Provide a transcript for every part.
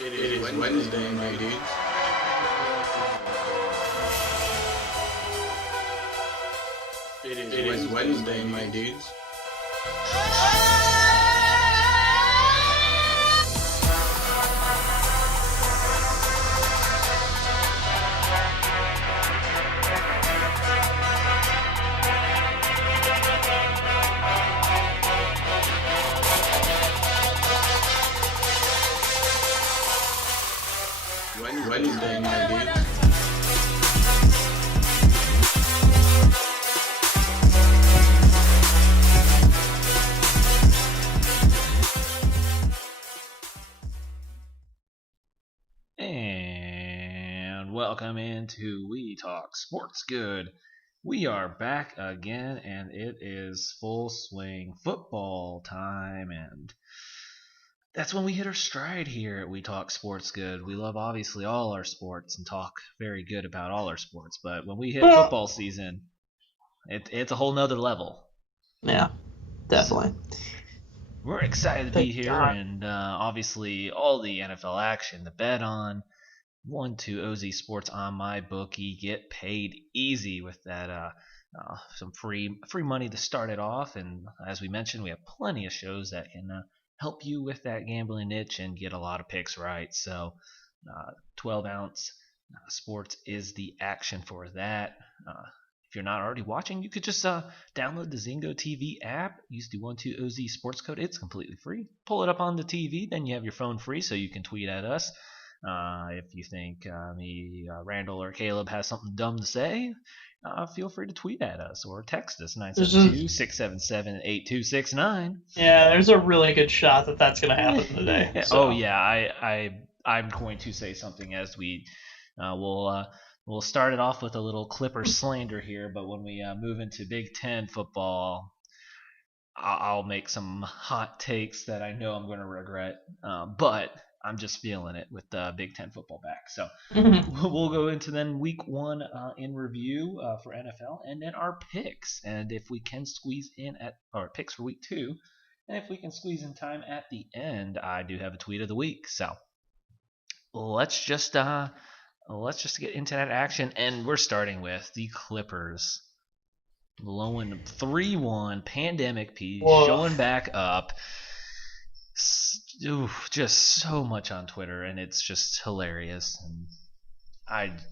It is Wednesday, my dudes. It is Wednesday, my dudes. Wednesday, my dudes. And welcome into We Talk Sports Good. We are back again, and it is full swing football time, and that's when we hit our stride here at We Talk Sports Good. We love obviously all our sports and talk very good about all our sports, but when we hit football season, it's a whole nother level. Yeah, definitely. We're excited to be here, and obviously all the NFL action to bet on. 1-2 OZ Sports on my bookie. Get paid easy with that. Some free money to start it off, and as we mentioned, we have plenty of shows that can help you with that gambling niche and get a lot of picks right. So, 12 ounce sports is the action for that. If you're not already watching, you could just download the Zingo TV app. Use the 1-2 OZ Sports code. It's completely free. Pull it up on the TV, then you have your phone free, so you can tweet at us. If you think Randall or Caleb has something dumb to say, feel free to tweet at us or text us 972-677-8269. Yeah, there's a really good shot that that's going to happen today. So. Oh yeah, I'm going to say something as we we'll start it off with a little Clipper slander here, but when we move into Big Ten football, I'll make some hot takes that I know I'm going to regret, but I'm just feeling it with Big Ten football back. So we'll go into then week one in review for NFL, and then our picks. And if we can squeeze in at our picks for week two, and if we can squeeze in time at the end, I do have a tweet of the week. So let's just get into that action, and we're starting with the Clippers blowing 3-1 pandemic P, showing back up. Just so much on Twitter, and it's just hilarious. And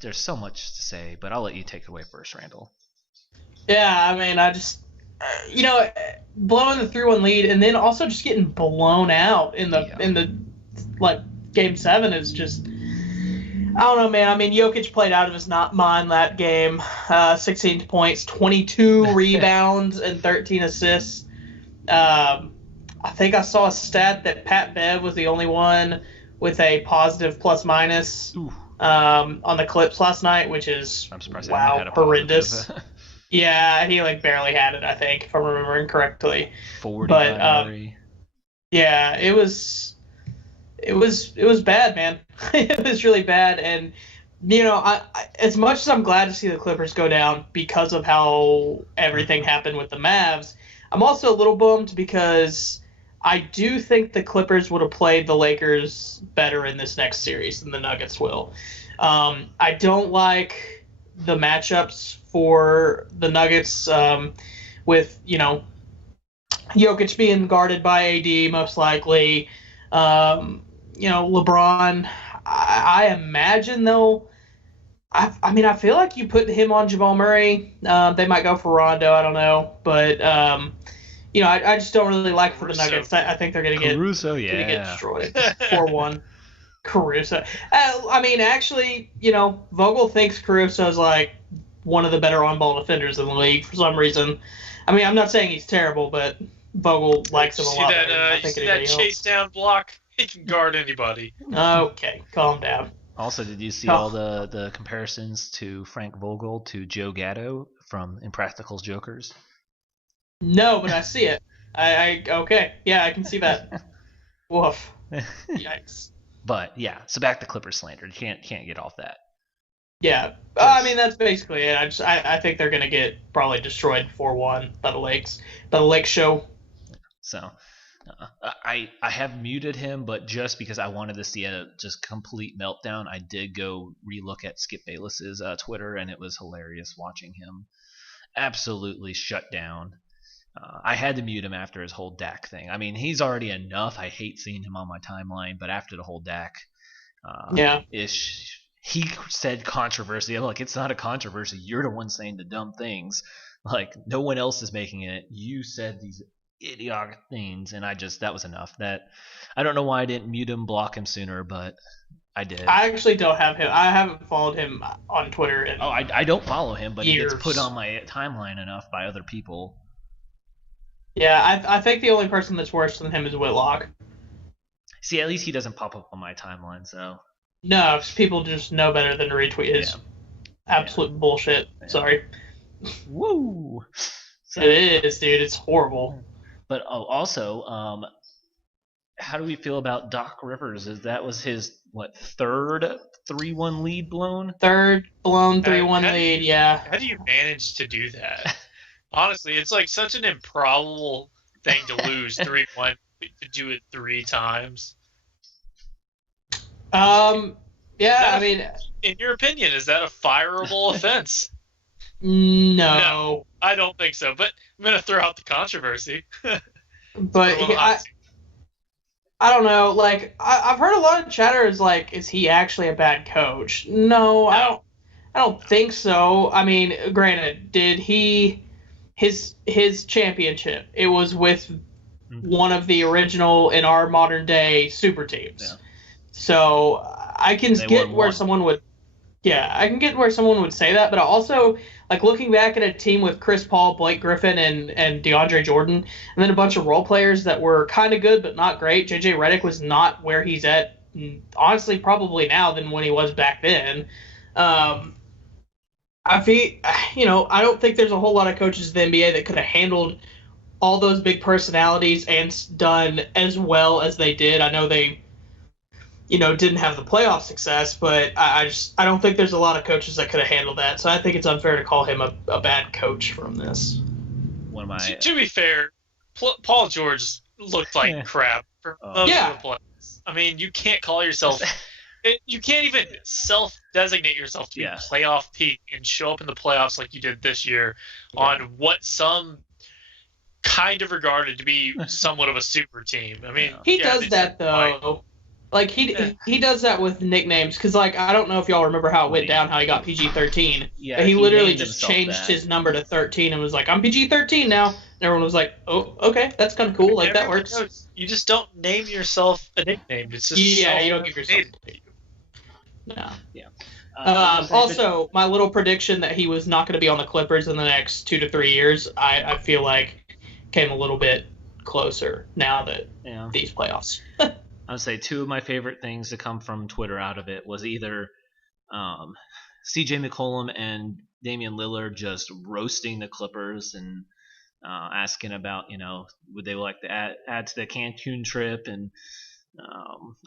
there's so much to say, but I'll let you take it away first, Randall. Yeah, I mean, I just blowing the 3-1 lead, and then also just getting blown out in the game 7 is just. I don't know, man. I mean, Jokic played out of his mind that game. 16 points, 22 rebounds, and 13 assists. I think I saw a stat that Pat Bev was the only one with a positive plus-minus on the Clips last night, which is, horrendous. Yeah, he barely had it, I think, if I'm remembering correctly. 40 but, yeah, it was bad, man. It was really bad, and I as much as I'm glad to see the Clippers go down because of how everything happened with the Mavs, I'm also a little bummed because I do think the Clippers would have played the Lakers better in this next series than the Nuggets will. I don't like the matchups for the Nuggets with Jokic being guarded by AD most likely. LeBron, I imagine though. I feel like you put him on Jamal Murray. They might go for Rondo. I don't know, but I just don't really like for the Nuggets. I think they're gonna get get destroyed 4-1. Caruso. Actually, Vogel thinks Caruso is one of the better on-ball defenders in the league for some reason. I'm not saying he's terrible, but Vogel likes him a lot. You see that chase down block? He can guard anybody. Okay, calm down. Also, did you see all the comparisons to Frank Vogel to Joe Gatto from Impractical Jokers? No, but I see it. Okay. Yeah, I can see that. Woof. Yikes. But yeah, so back to Clippers slander. You can't get off that. Yeah, that's basically it. I think they're gonna get probably destroyed 4-1 by the Lakes show. So I have muted him, but just because I wanted to see a just complete meltdown, I did go relook at Skip Bayless's Twitter, and it was hilarious watching him absolutely shut down. I had to mute him after his whole Dak thing. I mean, he's already enough. I hate seeing him on my timeline, but after the whole Dak ish, he said controversy. I'm like, it's not a controversy. You're the one saying the dumb things. Like, no one else is making it. You said these idiotic things, and that was enough. That I don't know why I didn't mute him, block him sooner, but I did. I actually don't have him. I haven't followed him on Twitter. I don't follow him, but years. He gets put on my timeline enough by other people. Yeah, I think the only person that's worse than him is Whitlock. See, at least he doesn't pop up on my timeline, so. No, people just know better than to retweet his absolute bullshit. Yeah. Sorry. Woo! So, it is, dude. It's horrible. But also, how do we feel about Doc Rivers? That was his third 3-1 lead blown? Third blown 3-1 lead, yeah. How do you manage to do that? Honestly, it's like such an improbable thing to lose 3-1 to do it 3 times. Yeah, I mean, in your opinion, is that a fireable offense? No, I don't think so. But I'm gonna throw out the controversy. But I don't know. Like, I've heard a lot of chatter is like, is he actually a bad coach? No. I don't think so. I mean, granted, did his championship? It was with one of the original in our modern day super teams. Yeah. So I can get where someone would. Yeah, I can get where someone would say that, but also, like, looking back at a team with Chris Paul, Blake Griffin, and DeAndre Jordan, and then a bunch of role players that were kind of good but not great. JJ Redick was not where he's at, honestly, probably now than when he was back then. I don't think there's a whole lot of coaches in the NBA that could have handled all those big personalities and done as well as they did. I know they didn't have the playoff success, but I don't think there's a lot of coaches that could have handled that. So I think it's unfair to call him a bad coach from this. To be fair, Paul George looked like crap for most of the playoffs. I mean, you can't call yourself you can't even self-designate yourself to be playoff peak and show up in the playoffs like you did this year on what some kind of regarded to be somewhat of a super team. I mean, he does that though. Like, he does that with nicknames, because, like, I don't know if y'all remember how it went down, how he got PG-13. Yeah, but he literally just changed his number to 13 and was like, I'm PG-13 now. And everyone was like, oh, okay, that's kind of cool. Like, that works. Knows. You just don't name yourself a nickname. It's just you don't give yourself a nickname. No. Yeah. Also, my little prediction that he was not going to be on the Clippers in the next 2 to 3 years, I feel like came a little bit closer now that these playoffs. I would say 2 of my favorite things to come from Twitter out of it was either CJ McCollum and Damian Lillard just roasting the Clippers and asking about, would they like to add to the Cancun trip and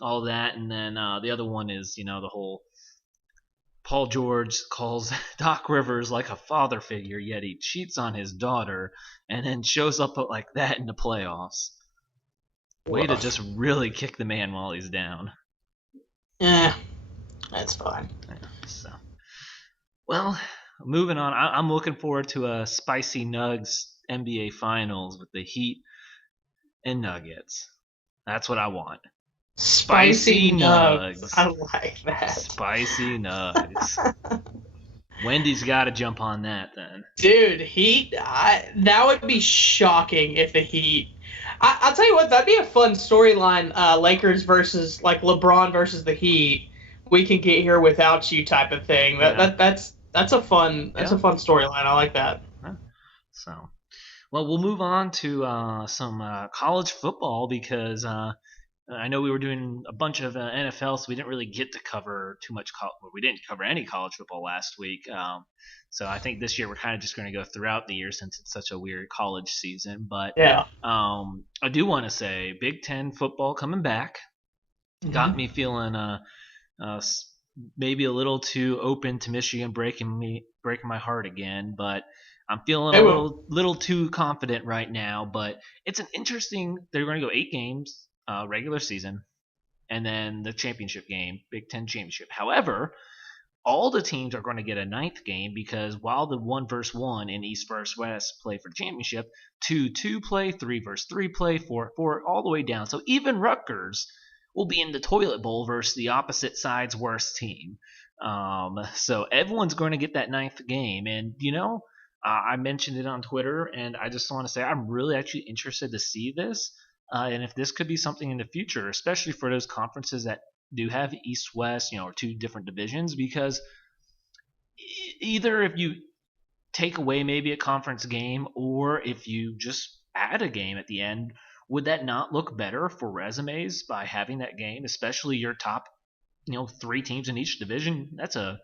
all that. And then the other one is, the whole Paul George calls Doc Rivers like a father figure, yet he cheats on his daughter and then shows up like that in the playoffs. Way to just really kick the man while he's down. Yeah, that's fine. So, well, moving on. I'm looking forward to a spicy Nugs NBA Finals with the Heat and Nuggets. That's what I want. Spicy Nugs. I like that. Spicy Nugs. Wendy's got to jump on that then. Dude, Heat. That would be shocking if the Heat. I'll tell you what, that'd be a fun storyline. Lakers versus LeBron versus the Heat. We can get here without you type of thing. That's a fun storyline. I like that. So, well, we'll move on to some college football because I know we were doing a bunch of NFL, so we didn't really get to cover too much. We didn't cover any college football last week. So I think this year we're kind of just going to go throughout the year since it's such a weird college season. But I do want to say Big Ten football coming back got me feeling maybe a little too open to Michigan breaking my heart again. But I'm feeling a little too confident right now, but it's an interesting. They're going to go 8 games, regular season, and then the championship game, Big Ten championship. However, all the teams are going to get a 9th game because while the 1 versus 1 in East versus West play for the championship, 2-2 play, 3 versus 3 play, 4-4, all the way down. So even Rutgers will be in the toilet bowl versus the opposite side's worst team. So everyone's going to get that 9th game. And, I mentioned it on Twitter, and I just want to say I'm really actually interested to see this. And if this could be something in the future, especially for those conferences that do have East-West, or 2 different divisions, because either if you take away maybe a conference game or if you just add a game at the end, would that not look better for resumes by having that game, especially your top, 3 teams in each division? That's a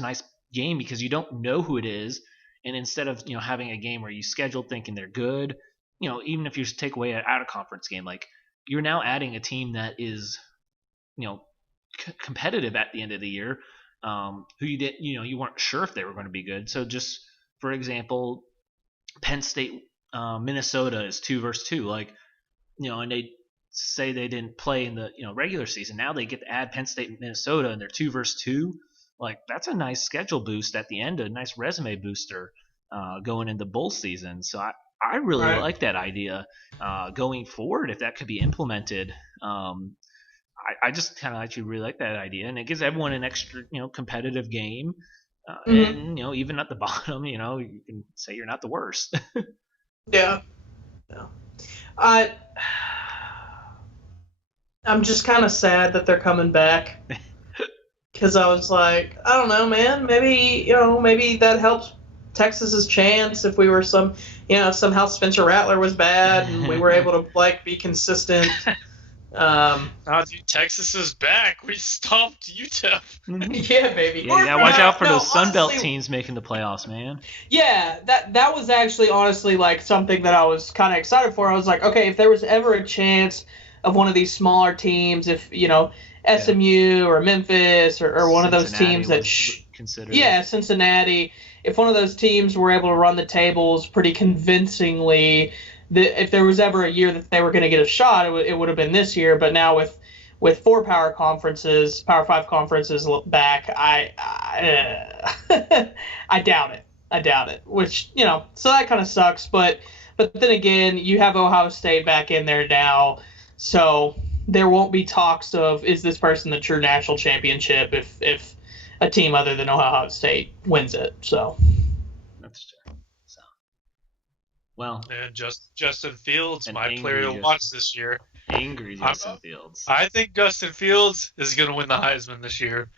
nice game because you don't know who it is, and instead of having a game where you scheduled thinking they're good, even if you take away an out-of-conference game, like you're now adding a team that is competitive at the end of the year, who you didn't, you weren't sure if they were going to be good. So just for example, Penn State, Minnesota is 2 versus 2, and they say they didn't play in the regular season. Now they get to add Penn State and Minnesota, and they're 2 versus 2. That's a nice schedule boost at the end, a nice resume booster going into bowl season. So I really like that idea going forward if that could be implemented. I just kind of actually really like that idea, and it gives everyone an extra, competitive game, and even at the bottom, you can say you're not the worst. Yeah. I'm just kind of sad that they're coming back, because I was like, I don't know, man. Maybe that helps Texas's chance if we were somehow Spencer Rattler was bad and we were able to be consistent. Dude, Texas is back. We stopped UTEP. Yeah, baby. Yeah, watch out for those Sun Belt teams making the playoffs, man. Yeah, that was actually honestly something that I was kind of excited for. I was like, okay, if there was ever a chance of one of these smaller teams, if SMU or Memphis or one of those teams that considered. Yeah, Cincinnati. If one of those teams were able to run the tables pretty convincingly, if there was ever a year that they were going to get a shot, it would have been this year. But now with 4 Power 5 conferences back, I doubt it. I doubt it. Which so that kind of sucks. But then again, you have Ohio State back in there now, so there won't be talks of is this person the true national championship if a team other than Ohio State wins it. So that's true. So well, and Justin Fields, my player to watch this year. Angry Justin Fields. I think Justin Fields is going to win the Heisman this year.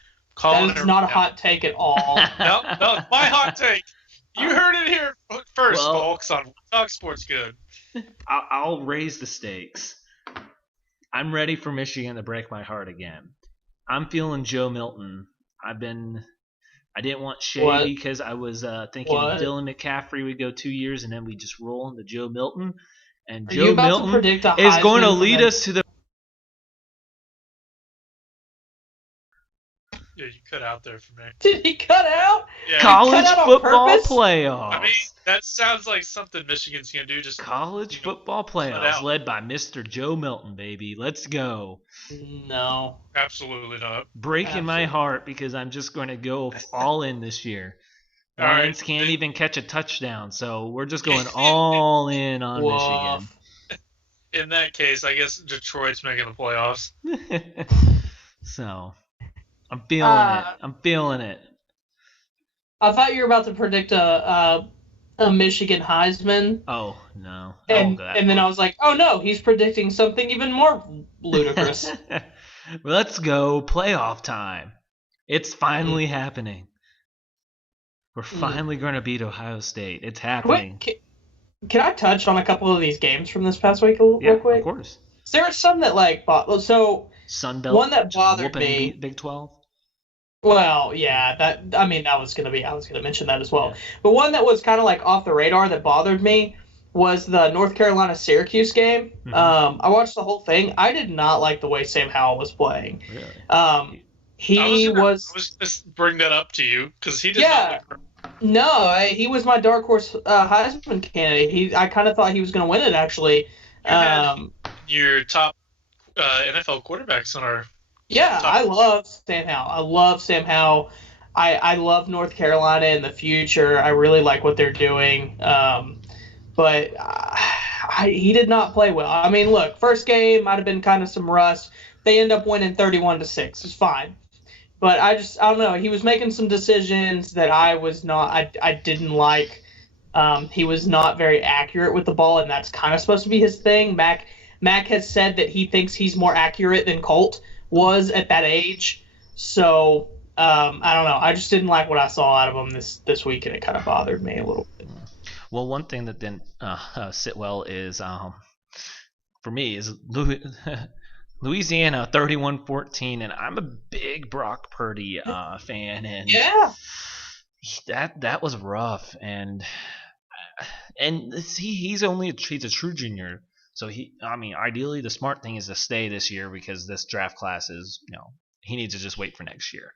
That is not a hot take at all. No, my hot take. You heard it here first, folks, on Talk Sports Good. I'll raise the stakes. I'm ready for Michigan to break my heart again. I'm feeling Joe Milton. I didn't want Shea because I was thinking Dylan McCaffrey would go 2 years and then we just roll into Joe Milton. And Joe Milton is going to lead us to the. Yeah, you cut out there for me. Did he cut out? Yeah. College football playoffs. I mean, that sounds like something Michigan's going to do. Just college football playoffs led by Mr. Joe Milton, baby. Let's go. No. Absolutely not. Breaking my heart because I'm just going to go all in this year. Lions can't even catch a touchdown, so we're just going all in on Michigan. In that case, I guess Detroit's making the playoffs. So, I'm feeling it. I thought you were about to predict a Michigan Heisman. Oh, no. And then I was like, oh, no, he's predicting something even more ludicrous. Let's go playoff time. It's finally happening. We're finally going to beat Ohio State. It's happening. Can I touch on a couple of these games from this past week real quick? Yeah, of course. There was some that Sun Belt, one that bothered me. Big 12. Well, yeah, I was gonna mention that as well. Yeah. But one that was kind of off the radar that bothered me was the North Carolina Syracuse game. Mm-hmm. I watched the whole thing. I did not like the way Sam Howell was playing. Really? I was going to bring that up to you because he did not look No, he was my dark horse Heisman candidate. I kind of thought he was going to win it, actually. Your top NFL quarterbacks on our. Yeah, I love Sam Howell. I love North Carolina in the future. I really like what they're doing. But he did not play well. I mean, look, first game might have been kind of some rust. They end up winning 31-6. It's fine. But I don't know. He was making some decisions that I didn't like. He was not very accurate with the ball, and that's kind of supposed to be his thing. Mac has said that he thinks he's more accurate than Colt was at that age. So I don't know. I just didn't like what I saw out of him this week, and it kind of bothered me a little bit. Well, one thing that didn't sit well is for me is Louisiana 31-14, and I'm a big Brock Purdy fan, and yeah, that was rough, and he's a true junior, so ideally the smart thing is to stay this year because this draft class is he needs to just wait for next year.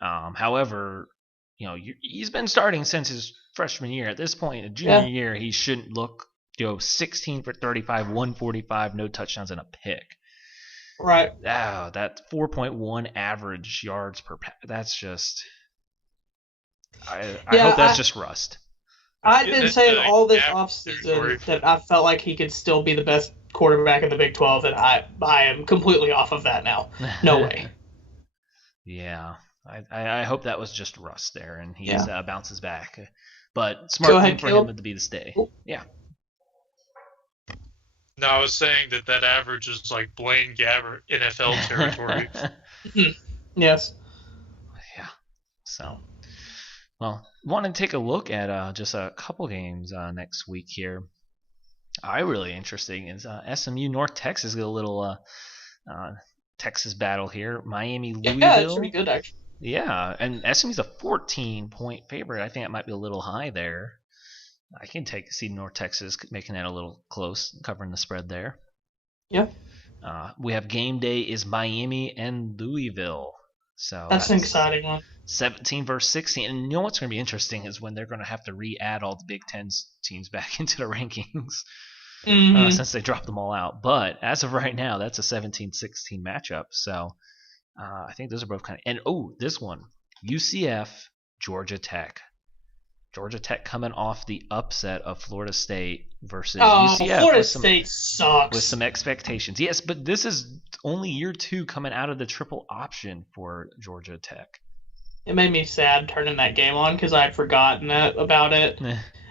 However, he's been starting since his freshman year. At this point, in junior year, he shouldn't look 16 for 35, 145, no touchdowns and a pick. Right. Oh, that 4.1 average yards per pass. That's just. I hope that's just rust. I've been saying all this offseason that I felt like he could still be the best quarterback in the Big 12, and I am completely off of that now. No way. Yeah. I hope that was just rust there, and he bounces back. But smart thing for him to be to stay. Oh. Yeah. No, I was saying that average is like Blaine Gabbert NFL territory. Yes. Yeah. So, well, want to take a look at just a couple games next week here. Really interesting is SMU North Texas get a little Texas battle here. Miami Louisville. Yeah, it's pretty good actually. Yeah, and SMU's a 14-point favorite. I think it might be a little high there. I can see North Texas making that a little close, covering the spread there. Yeah. We have game day is Miami and Louisville. So that's an exciting one. 17 versus 16. And you know what's going to be interesting is when they're going to have to re-add all the Big Ten teams back into the rankings since they dropped them all out. But as of right now, that's a 17-16 matchup. So I think those are both kind of. And this one, UCF, Georgia Tech. Georgia Tech coming off the upset of Florida State versus UCF. Florida State sucks. With some expectations. Yes, but this is only year 2 coming out of the triple option for Georgia Tech. It made me sad turning that game on because I had forgotten about it.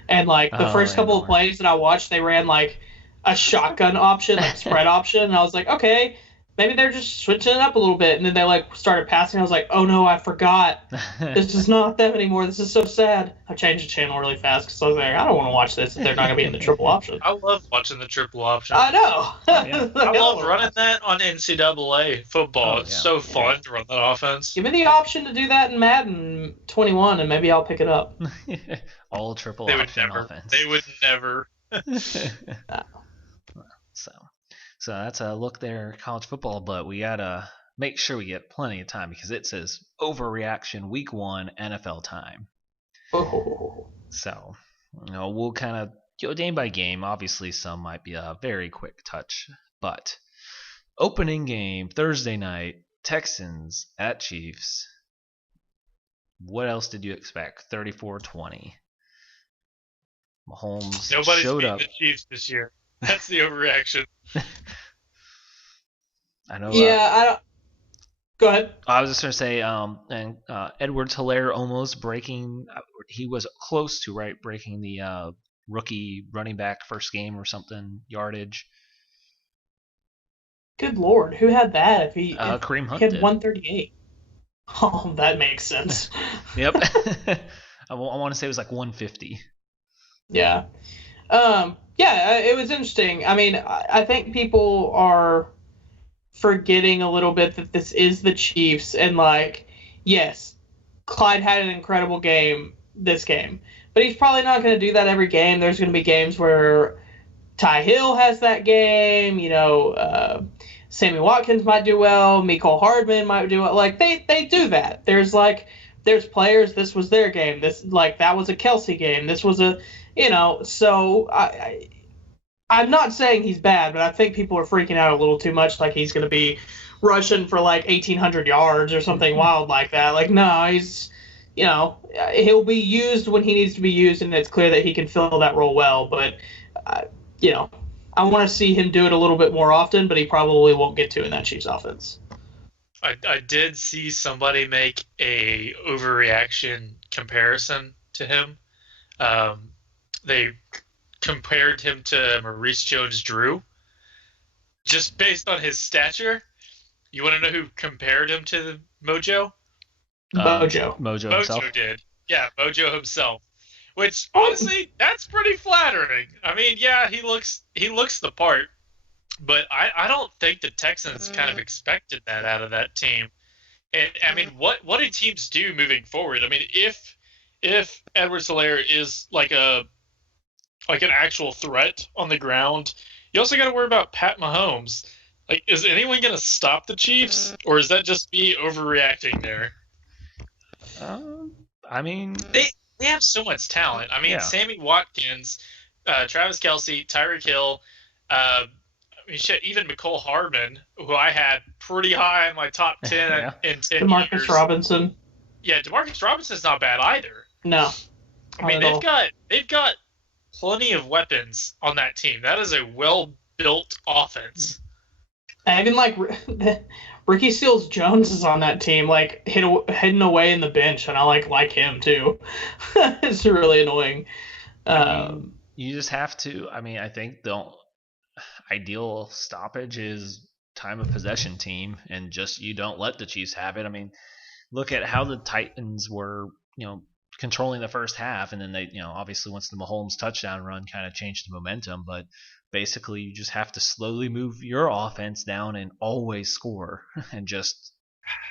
And the first couple of plays that I watched, they ran like a shotgun option, like spread option. And I was like, okay, maybe they're just switching it up a little bit. And then they started passing. I was like, oh no, I forgot. This is not them anymore. This is so sad. I changed the channel really fast because I was like, I don't want to watch this if they're not going to be in the triple option. I love watching the triple option. I know. I love running that on NCAA football. It's so fun to run that offense. Give me the option to do that in Madden 21 and maybe I'll pick it up. All triple option offense. They would never. So that's a look there, college football, but we got to make sure we get plenty of time because it says overreaction week 1 NFL time. Oh. So, we'll kind of go game by game. Obviously, some might be a very quick touch, but opening game Thursday night, Texans at Chiefs. What else did you expect? 34-20. Mahomes Nobody's showed beating up. The Chiefs this year. That's the overreaction. I know. I don't. Go ahead. I was just going to say, Edwards-Helaire almost breaking. He was close to breaking the rookie running back first game or something yardage. Good Lord, who had that? Kareem Hunt had did. 138. Oh, that makes sense. Yep. I want to say it was like 150. Yeah. It was interesting. I mean, I think people are forgetting a little bit that this is the Chiefs. And, yes, Clyde had an incredible game this game. But he's probably not going to do that every game. There's going to be games where Ty Hill has that game. Sammy Watkins might do well. Mecole Hardman might do well. They do that. There's, there's players. This was their game. That was a Kelsey game. This was a, So I'm not saying he's bad, but I think people are freaking out a little too much. Like he's going to be rushing for 1,800 yards or something wild like that. No, he's, he'll be used when he needs to be used, and it's clear that he can fill that role well. But, I want to see him do it a little bit more often, but he probably won't get to in that Chiefs offense. I did see somebody make a overreaction comparison to him. They compared him to Maurice Jones-Drew just based on his stature. You want to know who compared him to Mojo? Mojo himself. Mojo did. Yeah, Mojo himself. Which, honestly, that's pretty flattering. I mean, yeah, he looks the part, but I don't think the Texans kind of expected that out of that team. And I mean, what do teams do moving forward? I mean, if Edwards-Helaire is like an actual threat on the ground, you also got to worry about Pat Mahomes. Like, is anyone going to stop the Chiefs, or is that just me overreacting there? I mean, they have so much talent. I mean, Sammy Watkins, Travis Kelce, Tyreek Hill, even Mecole Hardman, who I had pretty high in my top 10 in 10 DeMarcus years. Robinson. Yeah, DeMarcus Robinson's not bad either. No. I mean, they've got plenty of weapons on that team. That is a well-built offense. I even Ricky Seals-Jones is on that team, hidden away in the bench, and I like him too. It's really annoying. You just have to. I mean, I think the ideal stoppage is time of possession team, and just you don't let the Chiefs have it. I mean, look at how the Titans were, controlling the first half, and then they, obviously once the Mahomes touchdown run kind of changed the momentum, but basically you just have to slowly move your offense down and always score and just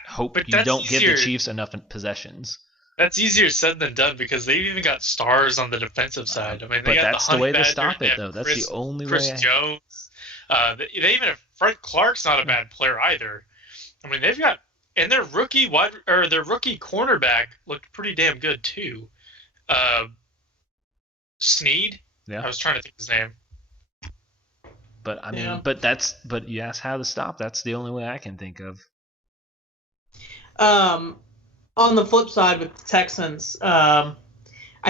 hope you don't give the Chiefs enough possessions. That's easier said than done because they've even got stars on the defensive side. I mean, they got that's the way to stop it, though. That's the only way. Chris Jones. They even have Frank Clark's not a bad player either. I mean, they've got, and their rookie cornerback looked pretty damn good too. Snead. Yeah. I was trying to think his name. But I mean, but you asked how to stop. That's the only way I can think of. On the flip side with the Texans, I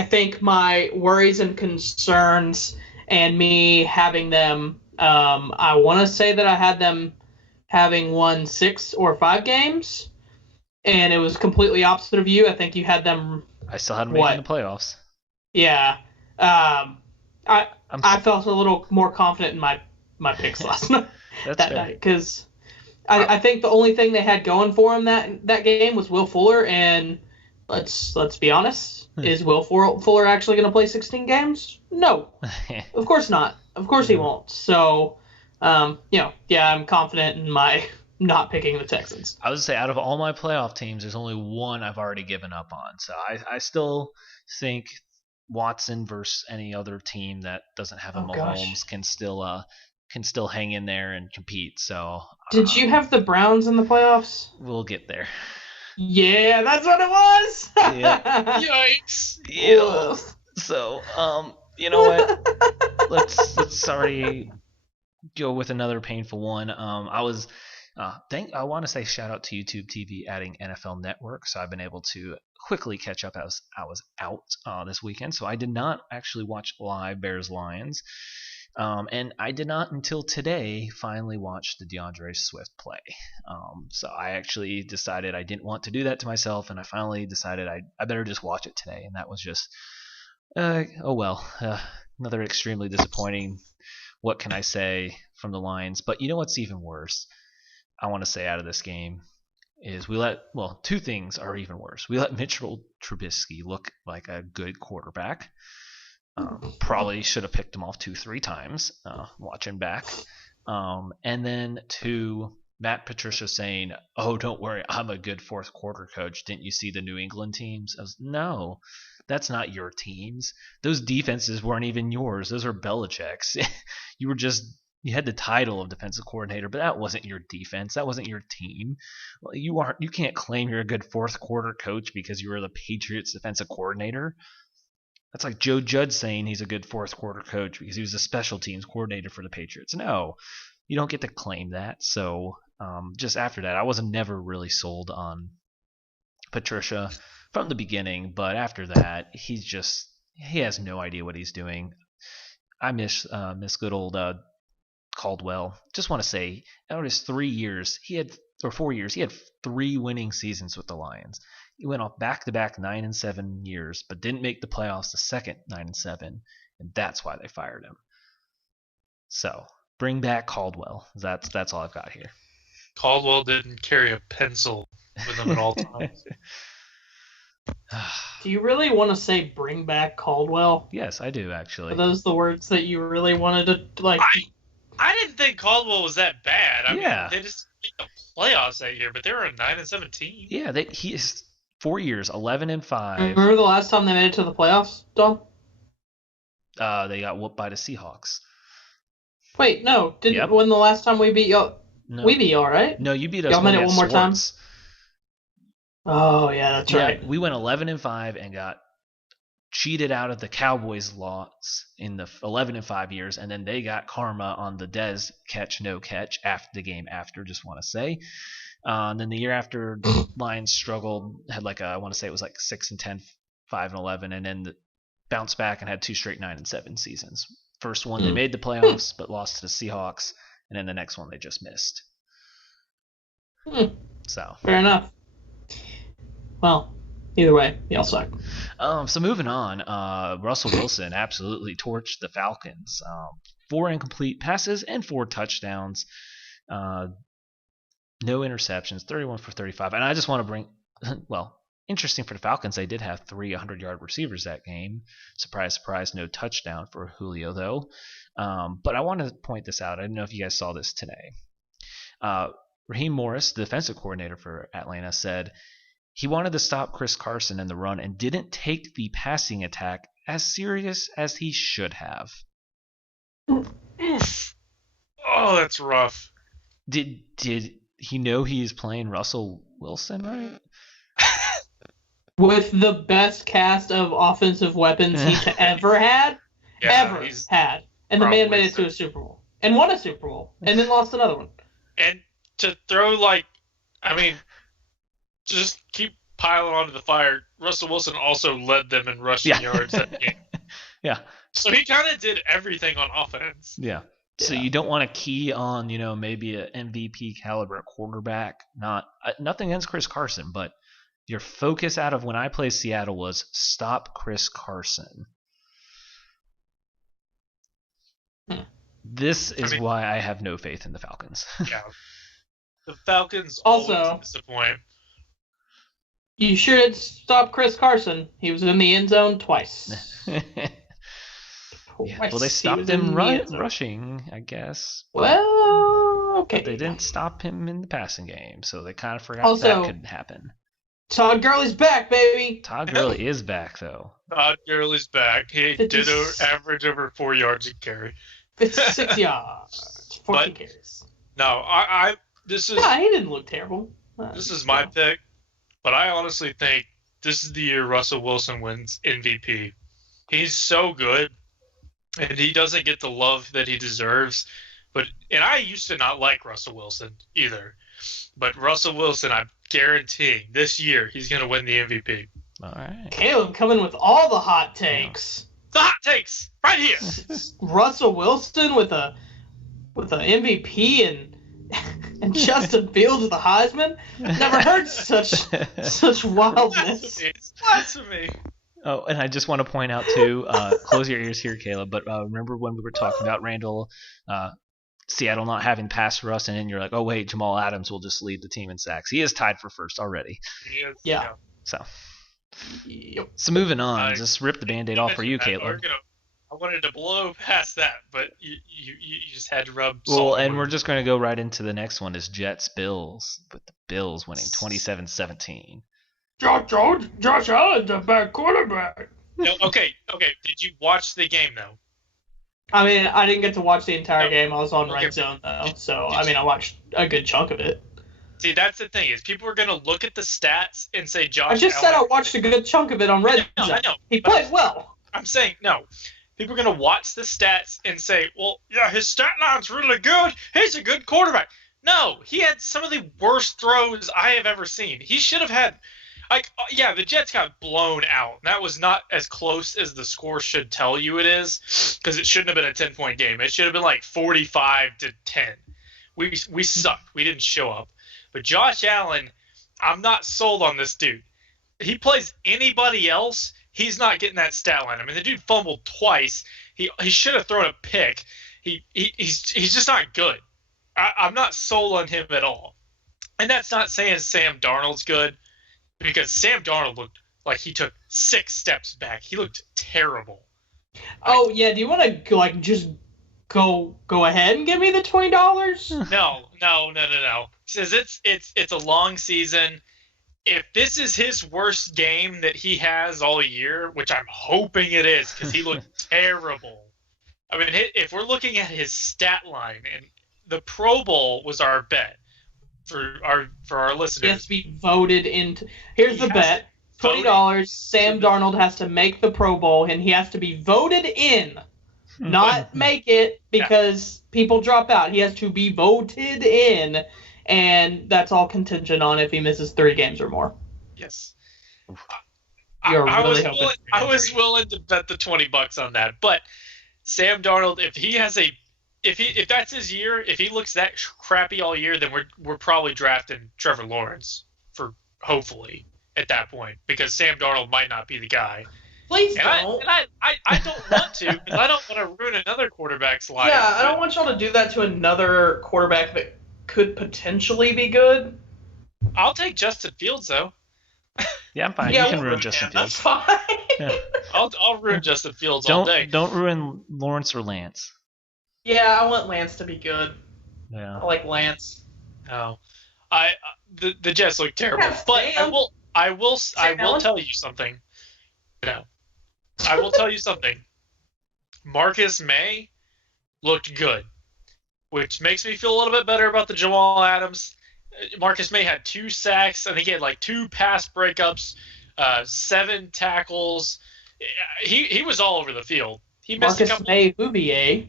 think my worries and concerns and me having them, I want to say that I had them having won 6 or 5 games, and it was completely opposite of you. I think you had them. I still had them making the playoffs. Yeah. I felt a little more confident in my picks last night. That night because I think the only thing they had going for them that game was Will Fuller, and let's be honest, is Will Fuller actually going to play 16 games? No, of course not. Of course he won't. So, I'm confident in my not picking the Texans. I would say out of all my playoff teams, there's only one I've already given up on. So I still think Watson versus any other team that doesn't have a Mahomes can still hang in there and compete. So did you have the Browns in the playoffs? We'll get there. Yeah, that's what it was. Yeah. Yikes. Yeah. So, you know what? Let's already go with another painful one. I want to say shout out to YouTube TV adding NFL Network. So I've been able to quickly catch up as I was out this weekend. So I did not actually watch live Bears-Lions. And I did not until today finally watch the DeAndre Swift play. So I actually decided I didn't want to do that to myself, and I finally decided I better just watch it today. And that was just, another extremely disappointing, what can I say, from the Lions. But you know what's even worse? I want to say out of this game is two things are even worse. We let Mitchell Trubisky look like a good quarterback. Probably should have picked him off 2-3 times, watching back. And then 2, Matt Patricia saying, "Oh, don't worry, I'm a good fourth quarter coach. Didn't you see the New England teams?" I was, no, that's not your teams. Those defenses weren't even yours. Those are Belichick's. You were just You had the title of defensive coordinator, but that wasn't your defense. That wasn't your team. You can't claim you're a good fourth quarter coach because you were the Patriots defensive coordinator. That's like Joe Judge saying he's a good fourth quarter coach because he was a special teams coordinator for the Patriots. No, you don't get to claim that. So just after that, I was never really sold on Patricia from the beginning, but after that, he has no idea what he's doing. I miss good old Caldwell. Just want to say, out of his 4 years, he had 3 winning seasons with the Lions. He went off back-to-back 9-7 years, but didn't make the playoffs the second 9-7, and that's why they fired him. So bring back Caldwell. That's all I've got here. Caldwell didn't carry a pencil with him at all times. Do you really want to say bring back Caldwell? Yes, I do, actually. Are those the words that you really wanted to, like... I didn't think Caldwell was that bad. I mean, Yeah. they just made the playoffs that year, but they were a 9-7 team. Yeah, he is 4 years, 11-5. Remember the last time they made it to the playoffs, Don? They got whooped by the Seahawks. Wait, no. When the last time we beat y'all? No. We beat y'all, right? No, you beat us. Y'all made it one more time? Swartz. Oh, yeah, that's right. We went 11-5 and got cheated out of the Cowboys' loss in the 11-5 years, and then they got karma on the Dez catch, no catch after the game after, just want to say. And then the year after, Lions struggled, had I want to say it was 6-10, 5-11, and then bounced back and had 2 straight 9-7 seasons. First one, they made the playoffs, but lost to the Seahawks, and then the next one they just missed. So fair enough. Well, either way, y'all suck. So moving on, Russell Wilson absolutely torched the Falcons. 4 incomplete passes and 4 touchdowns. No interceptions, 31 for 35. And I just want to bring, interesting for the Falcons, they did have 3 100-yard receivers that game. Surprise, surprise, no touchdown for Julio, though. But I want to point this out. I don't know if you guys saw this today. Raheem Morris, the defensive coordinator for Atlanta, said he wanted to stop Chris Carson in the run and didn't take the passing attack as serious as he should have. Oof. Oh, that's rough. Did he know he's playing Russell Wilson, right? With the best cast of offensive weapons he's ever had? Yeah, had. And the man made it to a Super Bowl. And won a Super Bowl. And then lost another one. And to throw, just keep piling onto the fire. Russell Wilson also led them in rushing yards that game. Yeah. So he kind of did everything on offense. Yeah. So you don't want to key on, maybe an MVP caliber quarterback. Nothing against Chris Carson, but your focus out of when I played Seattle was stop Chris Carson. This is why I have no faith in the Falcons. Yeah. The Falcons also disappoint. You should stop Chris Carson. He was in the end zone twice. Well, they stopped him rushing, I guess. Well, okay. But they didn't stop him in the passing game, so they kind of forgot that could happen. Todd Gurley's back, baby. Todd Gurley is back, though. Todd Gurley's back. He did average over 4 yards a carry. 56 yards, 14 carries. No, this is. Yeah, he didn't look terrible. This is my pick, but I honestly think this is the year Russell Wilson wins MVP. He's so good, and he doesn't get the love that he deserves. And I used to not like Russell Wilson either, but Russell Wilson, I'm guaranteeing this year he's going to win the MVP. All right. Caleb coming with all the hot takes. The hot takes right here. Russell Wilson with a MVP and Justin Fields with a Heisman. Never heard such wildness. Blasphemy. Oh, and I just want to point out too. Close your ears here, Caleb. But remember when we were talking about Randall, Seattle not having pass rush, and then you're like, oh wait, Jamal Adams will just lead the team in sacks. He is tied for first already. Yeah. So. Yep. So moving on, just rip the Band-Aid off for you, Caleb. I wanted to blow past that, but you just had to rub salt. Well, and we're just going to go right into the next one is Jets-Bills, with the Bills winning 27-17. Josh Allen's a bad quarterback. No, okay. Did you watch the game, though? I mean, I didn't get to watch the entire game. I was on Red Zone, though. So, I mean, I watched a good chunk of it. See, that's the thing, is people are going to look at the stats and say Josh I just said I watched a good chunk of it on Red Zone. I know. He played well. I'm saying, no. People are going to watch the stats and say, well, yeah, his stat line's really good. He's a good quarterback. No, he had some of the worst throws I have ever seen. He should have had... the Jets got blown out. That was not as close as the score should tell you it is, because it shouldn't have been a 10-point game. It should have been like 45-10. We sucked. We didn't show up. But Josh Allen, I'm not sold on this dude. He plays anybody else, he's not getting that stat line. I mean, the dude fumbled twice. He should have thrown a pick. He's just not good. I'm not sold on him at all. And that's not saying Sam Darnold's good, because Sam Darnold looked like he took 6 steps back. He looked terrible. Oh, yeah. Do you want to just go ahead and give me the $20? No. Says it's a long season. If this is his worst game that he has all year, which I'm hoping it is, because he looked terrible. I mean, if we're looking at his stat line, and the Pro Bowl was our bet. For our listeners, he has to be voted into. Here's the bet: $20. Sam Darnold has to make the Pro Bowl, and he has to be voted in, not make it because people drop out. He has to be voted in, and that's all contingent on if he misses 3 games or more. Yes. I was willing to bet the $20 on that, but Sam Darnold, if that's his year, if he looks that crappy all year, then we're probably drafting Trevor Lawrence for hopefully at that point, because Sam Darnold might not be the guy. Please don't. I don't want to, because I don't want to ruin another quarterback's life. Yeah, I don't want y'all to do that to another quarterback that could potentially be good. I'll take Justin Fields though. Yeah, I'm fine. You can ruin Justin Fields. That's fine. Yeah. I'll ruin Justin Fields all day. Don't ruin Lawrence or Lance. Yeah, I want Lance to be good. Yeah. I like Lance. No, the Jets look terrible. But I will tell you something. No, I will tell you something. Marcus May looked good, which makes me feel a little bit better about the Jamal Adams. Marcus May had 2 sacks. I think he had like 2 pass breakups, 7 tackles. He was all over the field. He missed Marcus May Bouvier.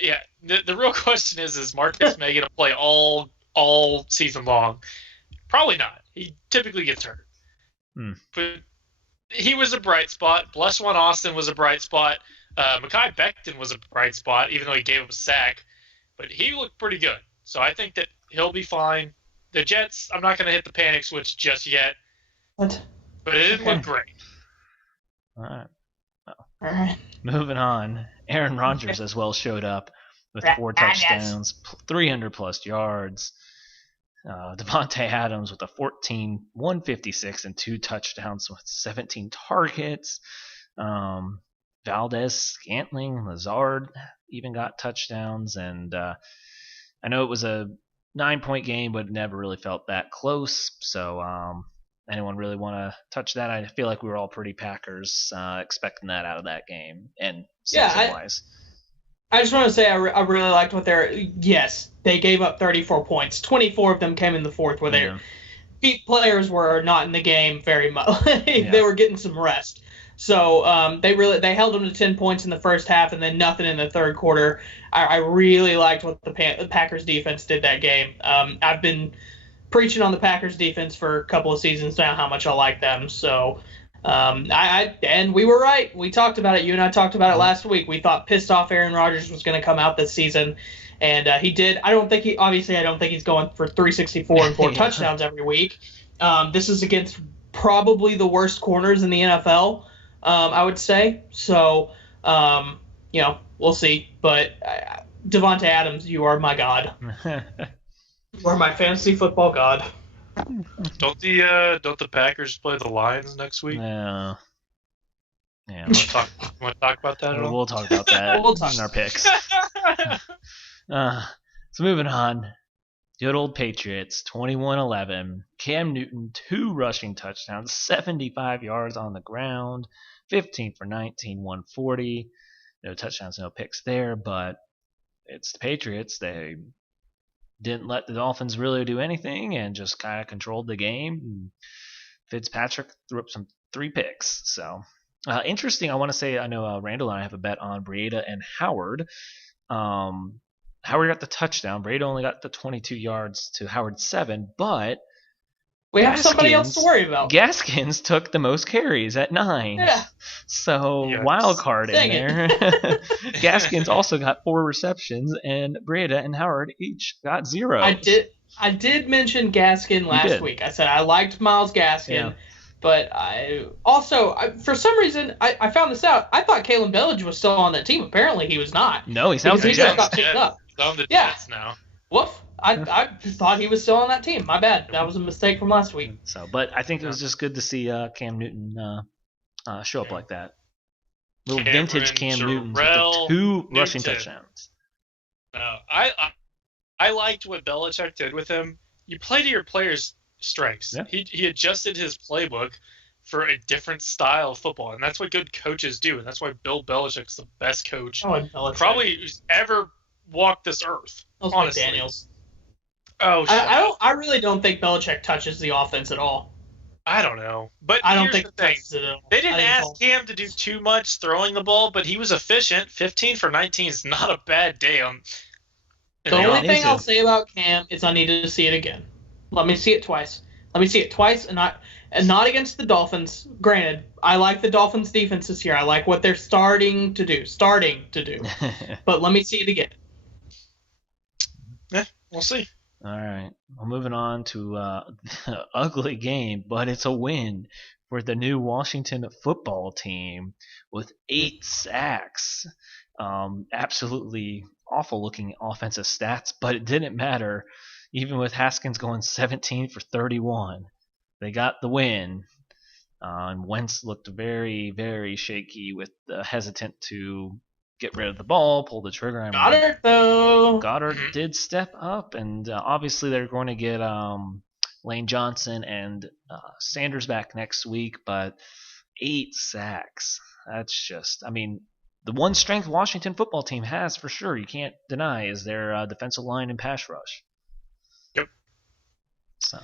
Yeah. The real question is Marcus May going to play all season long? Probably not. He typically gets hurt. But he was a bright spot. Bless One Austin was a bright spot. Mekhi Becton was a bright spot, even though he gave up a sack. But he looked pretty good. So I think that he'll be fine. The Jets, I'm not going to hit the panic switch just yet. What? But it didn't look great. All right. All right. Moving on. Aaron Rodgers as well showed up with 4 touchdowns, 300-plus yards. Devontae Adams with a 156 and 2 touchdowns with 17 targets. Valdez-Scantling, Lazard even got touchdowns. And I know it was a 9-point game, but it never really felt that close. So anyone really want to touch that? I feel like we were all pretty Packers expecting that out of that game. And season-wise. I just want to say I really liked what yes, they gave up 34 points. 24 of them came in the fourth, where their players were not in the game very much. They were getting some rest. So they held them to 10 points in the first half and then nothing in the third quarter. I really liked what the Packers defense did that game. I've been preaching on the Packers defense for a couple of seasons now, how much I like them. So and we were right. We talked about it. You and I talked about it last week. We thought pissed off Aaron Rodgers was going to come out this season, and he did. I don't think he's going for 364 and 4 touchdowns every week. This is against probably the worst corners in the NFL, I would say. So, we'll see. But Devontae Adams, you are my god. You are my fantasy football god. Don't the Packers play the Lions next week? Yeah. Want to talk about that at all? We'll talk about that. We'll talk in our picks. So moving on. Good old Patriots, 21-11. Cam Newton, 2 rushing touchdowns, 75 yards on the ground, 15 for 19, 140. no touchdowns, no picks there, but it's the Patriots. They didn't let the Dolphins really do anything and just kind of controlled the game. And Fitzpatrick threw up some 3 picks. So interesting. I want to say, I know Randall and I have a bet on Breida and Howard. Howard got the touchdown. Breida only got the 22 yards to Howard's 7, but we have somebody else to worry about. Gaskins took the most carries at 9. Yeah. So Yes. wild card in there. Gaskins also got 4 receptions, and Breida and Howard each got 0. I did mention Gaskin last week. I said I liked Myles Gaskin, but I also, for some reason, I found this out. I thought Kalen Bellage was still on that team. Apparently, he was not. No, he's out. He just got picked up. He's on the Jets now. Woof. I thought he was still on that team. My bad. That was a mistake from last week. So, but I think it was just good to see Cam Newton show up like that. Little vintage Cam Newton with the 2 rushing touchdowns. I liked what Belichick did with him. You play to your players' strengths. Yeah. He adjusted his playbook for a different style of football, and that's what good coaches do, and that's why Bill Belichick's the best coach probably who's ever walked this earth. Honestly. Daniels. Oh, I really don't think Belichick touches the offense at all. I don't know, but I don't think the thing. They didn't ask Cam to do too much throwing the ball, but he was efficient. 15 for 19 is not a bad day. The only thing I'll say about Cam is I need to see it again. Let me see it twice. And not against the Dolphins. Granted, I like the Dolphins' defense this year. I like what they're starting to do. But let me see it again. Yeah, we'll see. All right. Well, moving on to ugly game, but it's a win for the new Washington football team with 8 sacks. Absolutely awful-looking offensive stats, but it didn't matter. Even with Haskins going 17 for 31, they got the win. And Wentz looked very, very shaky, with hesitant to get rid of the ball, pull the trigger. Goddard did step up, and obviously they're going to get Lane Johnson and Sanders back next week, but 8 sacks. That's just, I mean, the one strength Washington football team has for sure, you can't deny, is their defensive line and pass rush. Yep. So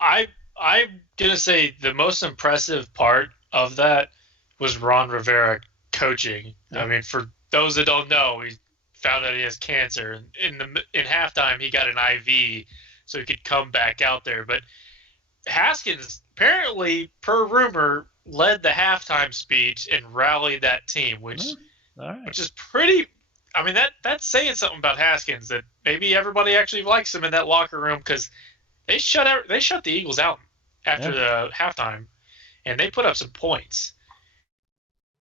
I'm going to say the most impressive part of that was Ron Rivera coaching. I mean, for those that don't know, he found out he has cancer. In halftime, he got an IV so he could come back out there. But Haskins, apparently, per rumor, led the halftime speech and rallied that team, which is pretty. I mean, that's saying something about Haskins, that maybe everybody actually likes him in that locker room, because they shut the Eagles out after the halftime, and they put up some points.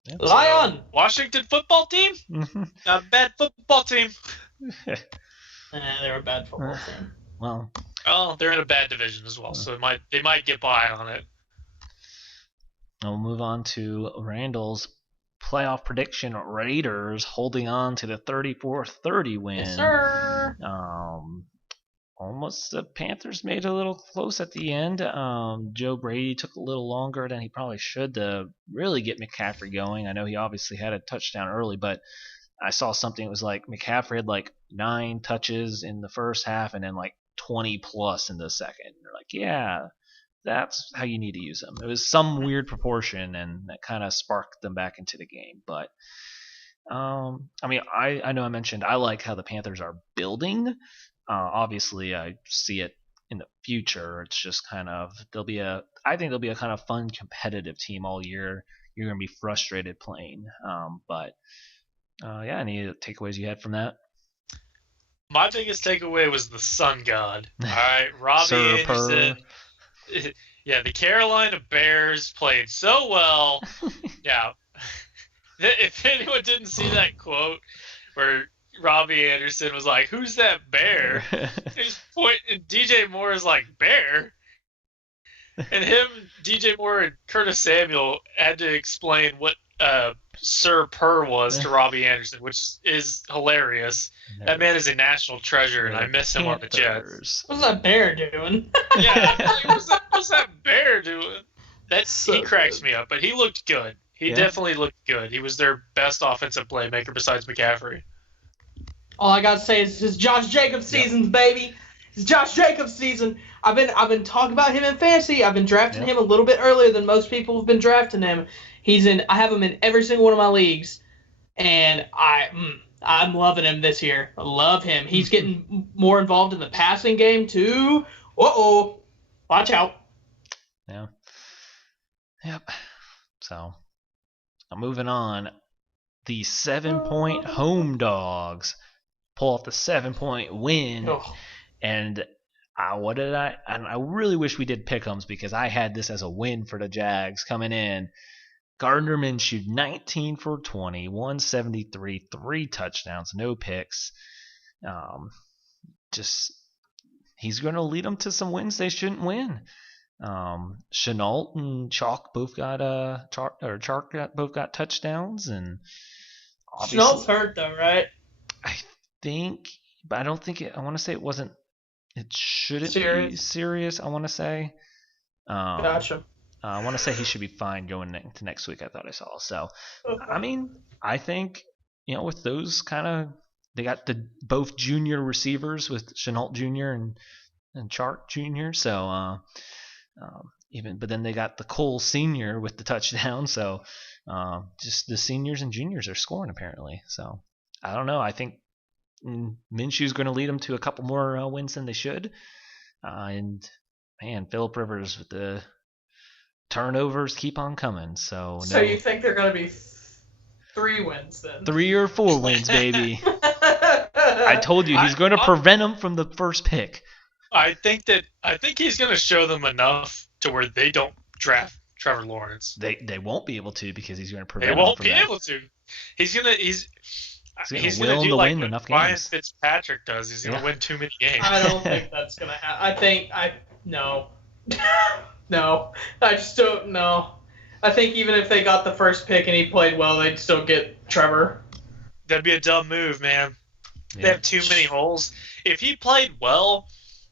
Yep. Lion! So, Washington football team? Not a bad football team. They're a bad football team. Well, they're in a bad division as well, so they might get by on it. We'll move on to Randall's playoff prediction. Raiders holding on to the 34-30 win. Yes, sir. Almost the Panthers made it a little close at the end. Joe Brady took a little longer than he probably should to really get McCaffrey going. I know he obviously had a touchdown early, but I saw something that was like McCaffrey had like 9 touches in the first half and then like 20 plus in the second. They're like, yeah, that's how you need to use them. It was some weird proportion, and that kind of sparked them back into the game. But I mean, I know I mentioned I like how the Panthers are building. Obviously, I see it in the future. It's just kind of I think they'll be a kind of fun, competitive team all year. You're gonna be frustrated playing, but any takeaways you had from that? My biggest takeaway was the sun god. All right, Robbie Anderson. Yeah, the Carolina Bears played so well. Yeah, if anyone didn't see that quote where Robbie Anderson was like, "Who's that bear?" And DJ Moore is like, "Bear?" And DJ Moore, and Curtis Samuel had to explain what Sir Purr was to Robbie Anderson, which is hilarious. That man is a national treasure, and I miss him on the Jets. What's that bear doing? Yeah, what's that bear doing? He cracks me up, but he looked good. He definitely looked good. He was their best offensive playmaker besides McCaffrey. All I gotta say is it's Josh Jacobs season, baby. It's Josh Jacobs season. I've been talking about him in fantasy. I've been drafting him a little bit earlier than most people have been drafting him. I have him in every single one of my leagues, and I'm loving him this year. I love him. He's getting more involved in the passing game too. Uh-oh. Watch out. Yeah. Yep. So, moving on. The 7-point home dogs pull off the 7-point win. Oh. And what did I really wish we did pick'ems because I had this as a win for the Jags coming in. Gardner Minshew, 19 for 20, 173, 3 touchdowns, no picks. He's going to lead them to some wins they shouldn't win. Shenault and Chalk both got both got touchdowns, and Shenault's hurt though, right? I think, but I don't think I want to say it wasn't. It shouldn't be serious. I want to say. Gotcha. I want to say he should be fine going into next week. I thought I saw. So, I mean, I think with those kind of, they got both junior receivers with Shenault Jr. and Chark Jr. So, but then they got the Cole Sr. with the touchdown. So, just the seniors and juniors are scoring apparently. So, I don't know. I think Minshew's going to lead them to a couple more wins than they should. And man, Phillip Rivers with the turnovers keep on coming. So you think they're going to be 3 wins then? 3 or 4 wins, baby. I told you he's going to prevent them from the first pick. I think he's going to show them enough to where they don't draft Trevor Lawrence. They won't be able to because he's going to prevent. They won't be able to. He's going to do like what Ryan Fitzpatrick does. He's going to win too many games. I don't think that's going to happen. No. No. I just don't know. I think even if they got the first pick and he played well, they'd still get Trevor. That'd be a dumb move, man. Yeah. They have too many holes. If he played well,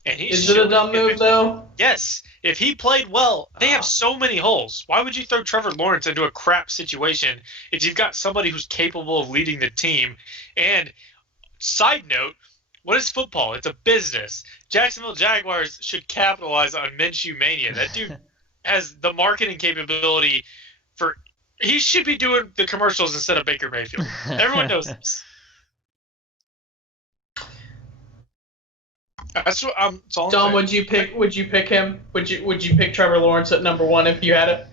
and is it a dumb move though? Yes. If he played well, they have so many holes. Why would you throw Trevor Lawrence into a crap situation if you've got somebody who's capable of leading the team? And side note, what is football? It's a business. Jacksonville Jaguars should capitalize on Minshew mania. That dude has the marketing capability for. He should be doing the commercials instead of Baker Mayfield. Everyone knows this. That's what I'm. Dom, would you pick him? Would you pick Trevor Lawrence at number 1 if you had it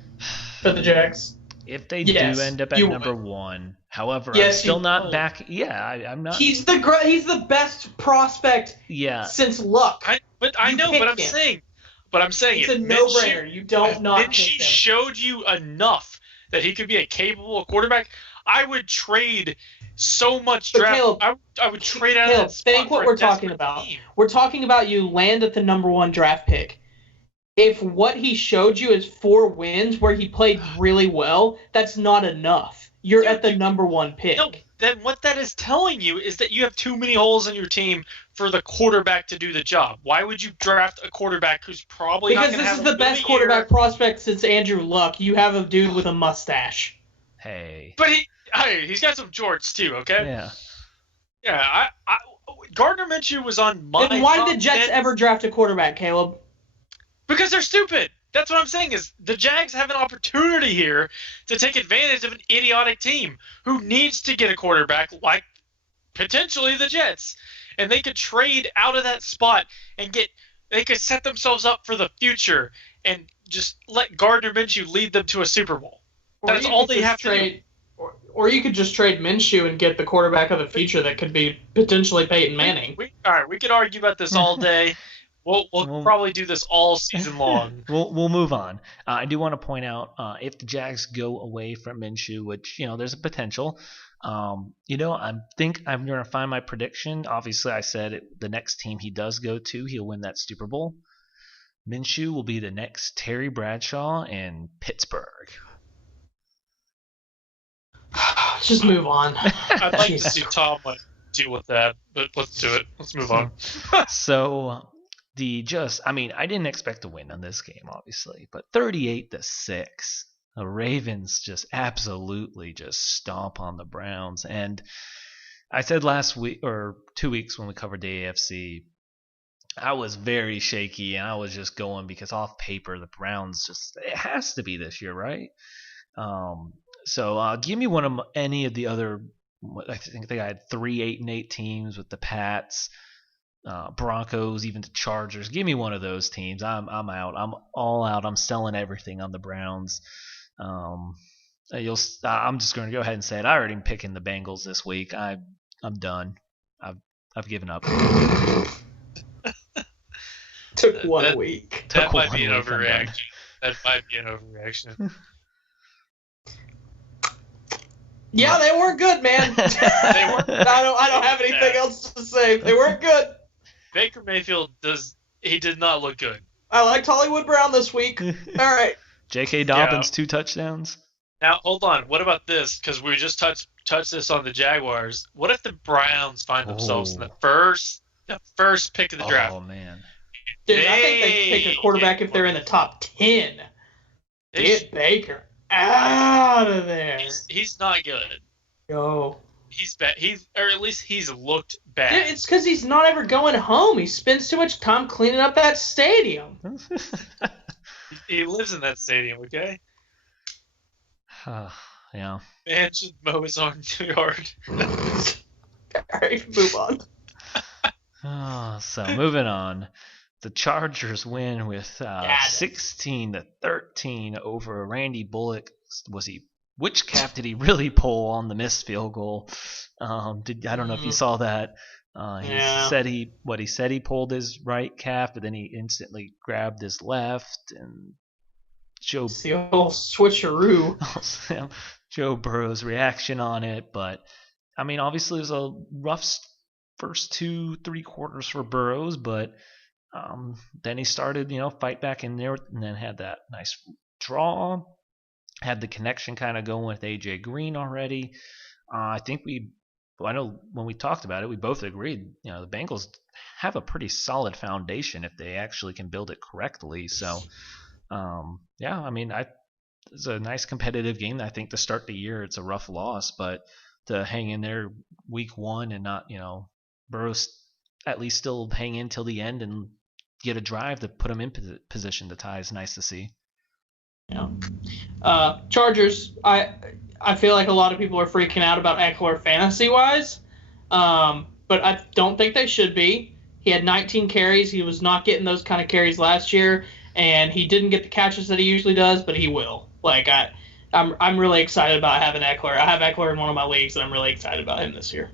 for the Jags? If they do end up at number 1, however, I'm still not back. Yeah, I'm not. He's the best prospect. Since Luck. I'm saying it's a no-brainer. You don't not pick him. He showed you enough that he could be a capable quarterback. I would trade so much draft. Caleb, I would trade out of that spot. Think what we're talking about. We're talking about you land at the number 1 draft pick. If what he showed you is 4 wins where he played really well, that's not enough. You're at the number 1 pick. No, then what that is telling you is that you have too many holes in your team for the quarterback to do the job. Why would you draft a quarterback who's probably not going to have Because this is the best quarterback prospect since Andrew Luck. You have a dude with a mustache. Hey. But he's got some jorts too, okay? Yeah. Yeah, Gardner Minshew was on my. Then why did the Jets ever draft a quarterback, Caleb? Because they're stupid. That's what I'm saying is the Jags have an opportunity here to take advantage of an idiotic team who needs to get a quarterback like potentially the Jets. And they could trade out of that spot and they could set themselves up for the future and just let Gardner Minshew lead them to a Super Bowl. That's all they have to do. Or you could just trade Minshew and get the quarterback of the future that could be potentially Peyton Manning. All right, we could argue about this all day. We'll probably do this all season long. We'll move on. I do want to point out if the Jags go away from Minshew, which there's a potential. I think I'm going to find my prediction. Obviously, I said the next team he does go to, he'll win that Super Bowl. Minshew will be the next Terry Bradshaw in Pittsburgh. Let's just move on. I'd like to see Tom deal with that, but let's do it. Let's move on. So I didn't expect to win on this game, obviously, but 38-6. The Ravens just absolutely just stomp on the Browns. And I said last week or 2 weeks when we covered the AFC, I was very shaky and I was just going because off paper the Browns it has to be this year, right? So give me any of the other. I think they had 3 8-8 teams with the Pats, Broncos, even the Chargers. Give me one of those teams. I'm out. I'm all out. I'm selling everything on the Browns. I'm just going to go ahead and say it. I already am picking the Bengals this week. I'm done. I've given up. Took 1 week. That might be an overreaction. That might be an overreaction. Yeah, they weren't good, man. They weren't. I don't have anything else to say. They weren't good. Baker Mayfield did not look good. I liked Hollywood Brown this week. All right. J.K. Dobbins, 2 touchdowns. Now, hold on. What about this? Because we just touched this on the Jaguars. What if the Browns find themselves in the first pick of the draft? Oh, man. Dude, I think they take a quarterback if they're in the top 10. Get Baker out of there. He's not good. Yo. He's bad. Or at least he's looked bad. Dude, it's because he's not ever going home. He spends too much time cleaning up that stadium. He lives in that stadium, okay? Yeah. Man should mow his own yard. All right, move on. So moving on. The Chargers win with 16-13 over Randy Bullock. Which calf did he really pull on the missed field goal? I don't know if you saw that. He said he pulled his right calf, but then he instantly grabbed his left. And it's the old switcheroo. Joe Burrow's reaction on it, but I mean, obviously it was a rough first 2-3 quarters for Burrows, but then he started, fight back in there, and then had that nice draw, had the connection kind of going with AJ Green already. I know when we talked about it, we both agreed, the Bengals have a pretty solid foundation if they actually can build it correctly. So, it's a nice competitive game. I think to start the year, it's a rough loss, but to hang in there week 1 and not, Burrows at least still hang in till the end and get a drive to put him in position to tie is nice to see. Yeah. Chargers, I feel like a lot of people are freaking out about Eckler fantasy-wise, but I don't think they should be. He had 19 carries. He was not getting those kind of carries last year, and he didn't get the catches that he usually does, but he will. I'm really excited about having Eckler. I have Eckler in one of my leagues, and I'm really excited about him this year.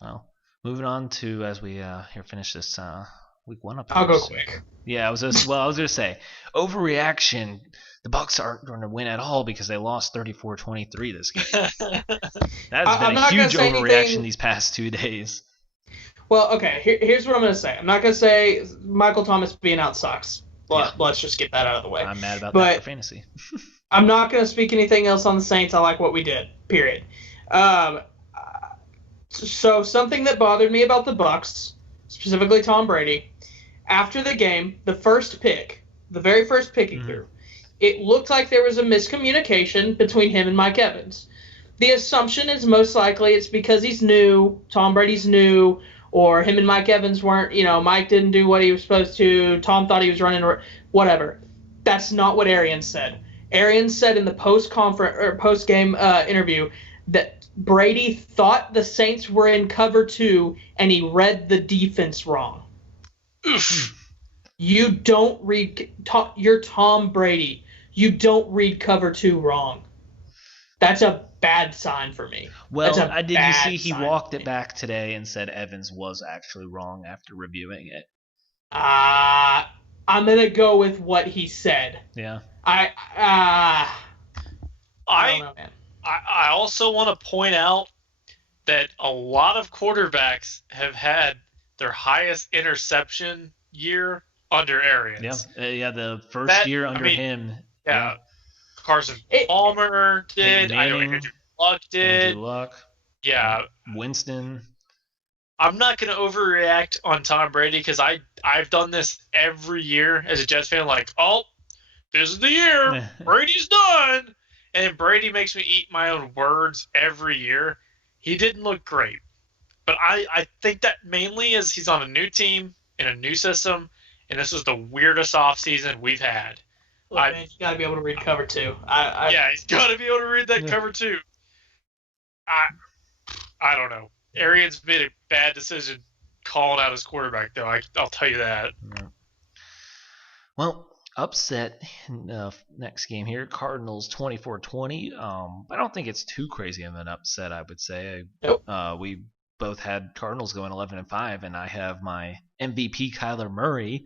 Well, moving on to as we finish this week 1 up. I'll go quick. Yeah, I was gonna say overreaction. The Bucs aren't going to win at all because they lost 34-23 this game. That's been a huge overreaction these past 2 days. Well, okay. Here's what I'm going to say. I'm not going to say Michael Thomas being out sucks. Let's just get that out of the way. I'm mad about that for fantasy. I'm not going to speak anything else on the Saints. I like what we did. Period. So something that bothered me about the Bucs, specifically Tom Brady, after the game, the very first pick he threw, it looked like there was a miscommunication between him and Mike Evans. The assumption is most likely it's because he's new, Tom Brady's new, or him and Mike Evans weren't, Mike didn't do what he was supposed to, Tom thought he was running, or whatever. That's not what Arians said. Arians said in the post-game interview that Brady thought the Saints were in cover 2 and he read the defense wrong. Oof. You don't read – you're Tom Brady. You don't read cover 2 wrong. That's a bad sign for me. Well, did you see he walked it back today and said Evans was actually wrong after reviewing it? I'm going to go with what he said. Yeah. I don't know, man. I also want to point out that a lot of quarterbacks have had their highest interception year under Arians. Yeah, the first year under him. Yeah. Carson Palmer did. I know Andrew Luck did. Andrew Luck. Yeah. Winston. I'm not going to overreact on Tom Brady because I've done this every year as a Jets fan. this is the year. Brady's done. And Brady makes me eat my own words every year. He didn't look great. But I think that mainly is he's on a new team in a new system, and this was the weirdest offseason we've had. Look, man, you got to be able to read cover 2. Yeah, he's got to be able to read that cover 2. I don't know. Arians made a bad decision calling out his quarterback, though. I'll tell you that. Yeah. Well, upset next game here. Cardinals 24-20. I don't think it's too crazy of an upset, I would say. Nope. We both had Cardinals going 11-5, and I have my MVP Kyler Murray.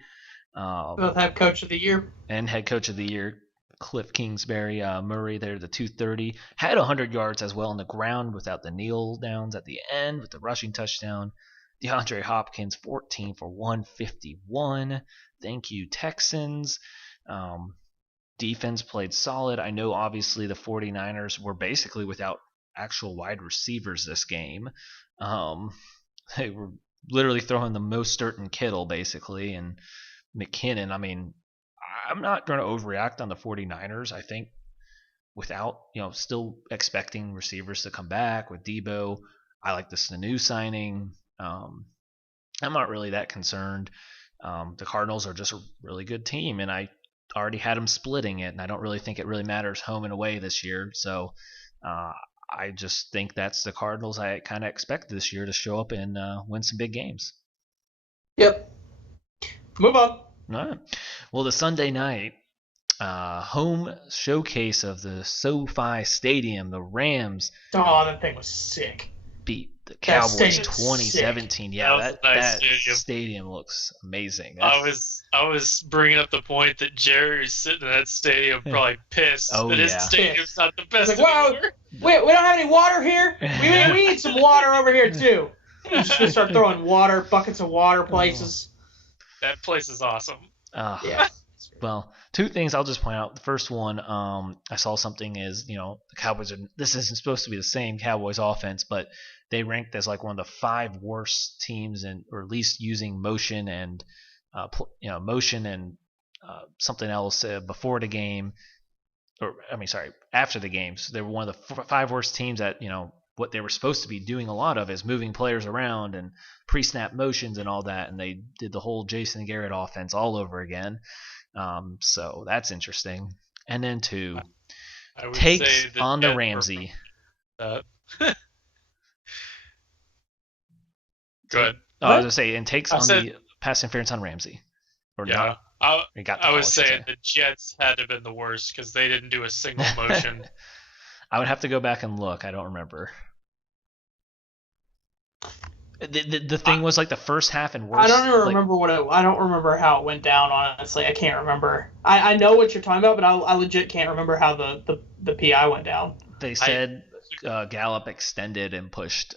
Both have Coach of the Year. And head coach of the year, Cliff Kingsbury. Murray there, the 230. Had 100 yards as well on the ground without the kneel downs at the end with the rushing touchdown. DeAndre Hopkins, 14 for 151. Thank you, Texans. Defense played solid. I know, obviously, the 49ers were basically without actual wide receivers this game. They were literally throwing the Mostert and Kittle, basically, and McKinnon. I mean, I'm not going to overreact on the 49ers. I think without, still expecting receivers to come back with Debo. I like the Sanu signing. I'm not really that concerned. The Cardinals are just a really good team, and I already had them splitting it, and I don't really think it really matters home and away this year. So I just think that's the Cardinals I kind of expect this year to show up and win some big games. Yep. Move on. All right. Well, the Sunday night home showcase of the SoFi Stadium, the Rams. Oh, that thing was sick. Beat the Cowboys 2017. Yeah, that stadium looks amazing. I was bringing up the point that Jerry's sitting in that stadium probably pissed that his stadium's not the best. Like, wow, we don't have any water here. We need some water over here too. We're just gonna start throwing buckets of water places. That place is awesome. Yeah. Well, two things I'll just point out. The first one, I saw something is, the Cowboys this isn't supposed to be the same Cowboys offense, but they ranked as like one of the 5 worst teams or at least using motion and, something else before the game, after the game. So they were one of the 5 worst teams that, what they were supposed to be doing a lot of is moving players around and pre-snap motions and all that, and they did the whole Jason Garrett offense all over again. So that's interesting. And then 2, takes on the Ramsey. Go ahead. I was going to say, and takes on the pass interference on Ramsey. Or yeah. not. I was saying the Jets had to have been the worst because they didn't do a single motion. I would have to go back and look. I don't remember. The thing was like the first half and worse. I don't even remember I don't remember how it went down. Honestly, I can't remember. I know what you're talking about, but I legit can't remember how the PI went down. They said Gallup extended and pushed.